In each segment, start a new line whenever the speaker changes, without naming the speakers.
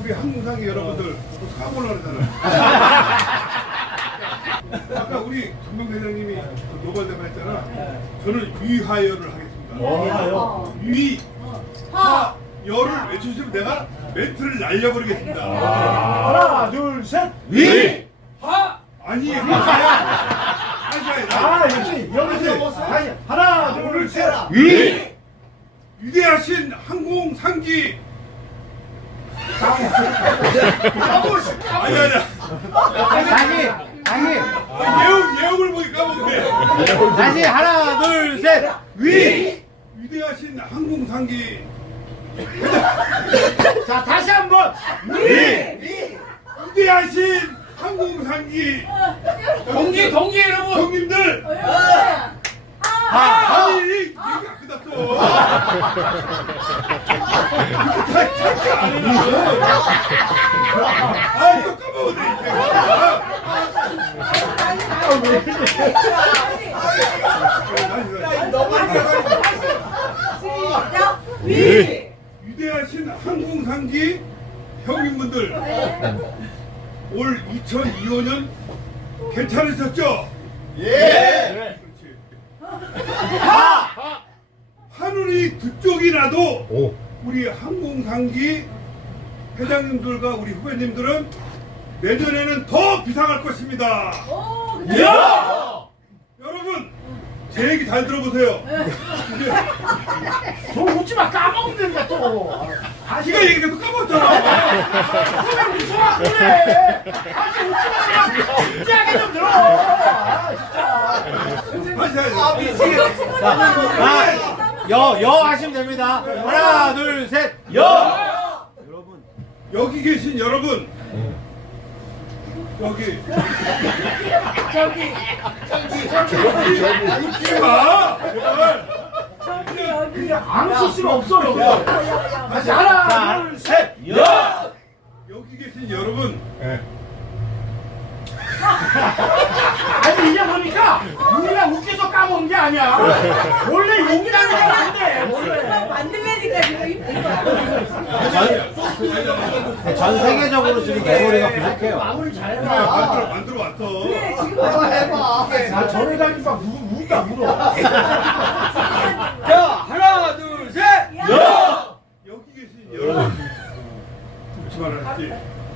우리 항공상의 여러분들 까보려고 그러잖아요. 아까 우리 정명 대장님이 그 노벨 대만 했잖아. 저는 위하여를 하겠습니다. 위하여를 외쳐주시면 내가 멘트를 날려버리겠습니다.
하나, 둘, 셋.
위!
아니
역시 여기서 하나, 둘, 셋.
위!
위대하신 항공상기 예형을 보기 까먹네.
다시 하나, 둘, 셋. 위!
위대하신 항공상기
자, 다시 한번. 위!
위대하신 항공상기
동기 여러분.
형님들
하!
아니 얘기가 끝났어. 착착 안 해놔. 아이 또 까먹었네. 위대하신 항공상기 형님분들 올 2025년 괜찮으셨죠?
예!
하늘이 두 쪽이 나도 우리 항공상기 회장님들과 우리 후배님들은 내년에는 더 비상할 것입니다. 여러분 제 얘기 잘 들어보세요.
너 웃지 마, 까먹으면 된다 또.
네가 얘기가 또 까먹었잖아.
웃지 마, 그래. 다시 웃지 마, 그냥 진지하게 좀 들어.
다시 해야지.
여 하시면 됩니다. 하나, 둘, 셋. 여!
여기 계신 여러분 여기 웃지 마.
안 웃을 수가 없어, 여기. 다시 하나, 둘, 셋.
여!
여기 계신 여러분
아니, 이제 보니까 우리가 웃겨서 까먹은 게 아니야. 원래 용기라니까 안 돼. 원래.
만들려니까 지금 힘든 거야.
전 세계적으로 지금 메모리가 부족해요.
마무리 잘해봐.
만들어 왔어.
그래 지금
해봐. 나 전에 다니까 울다 울어.
자, 하나, 둘, 셋. 여!
여기 계신 여러분 웃지 말아야지.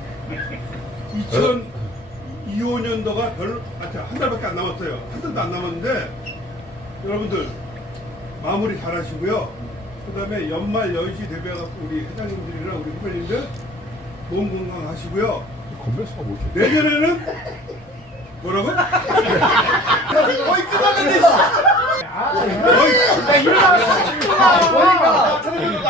2025년도가 한 달밖에 안 남았어요. 한 달도 안 남았는데 여러분들 마무리 잘 하시고요. 그 다음에 연말 연시 대비해서 우리 회장님들이랑 우리 후배님들 몸 건강하시고요. 내년에는 뭐라고? 거의 끝났는데
나 일어나서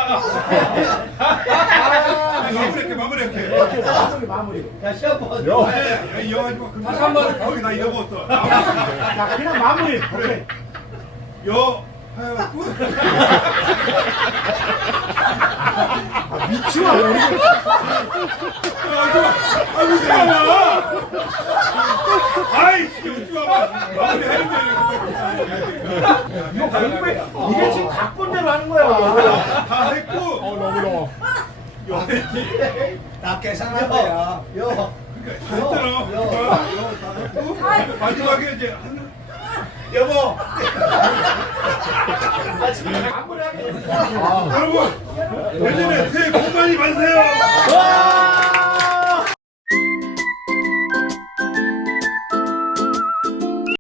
마무리할게.
마무리.
야, 시합 봐.
이어가지고 다시 한번 거기 나 잊어먹었어.
자, 그냥 마무리.
그래. 여 하얗고
미치마 우리.
웃지 마봐. 아이 진짜 웃지 마봐. 마무리
이거 공부해. 이게 지금 각본 대로 하는 거야.
다 했고 너무 여 했지.
나 계산할 거야. 여.
그러니까 다 했잖아. 다 했고 마지막에 이제 한
여보.
여러분 내년에 새해 복 많이 받으세요.